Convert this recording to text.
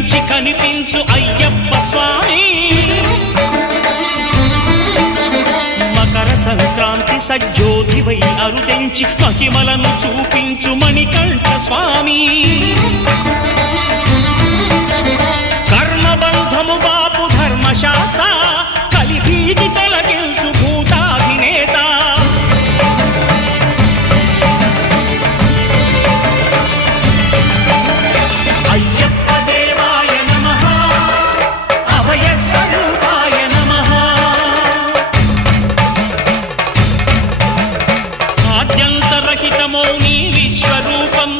కనిపించి కనిపించు అయ్యప్ప స్వామి మకర సంక్రాంతి సజ్జోతివై అరుదెంచి మహిమలను చూపించు మణికంఠ స్వామి కర్మబంధము బాపు ధర్మశాస్త్ర కలిభీతి తొలగించు భూతాధినేత అయ్యప్ప దేవాయ నమః అభయ స్వరూపాయ నమః ఆద్యంతరహితమౌ నీ విశ్వరూపం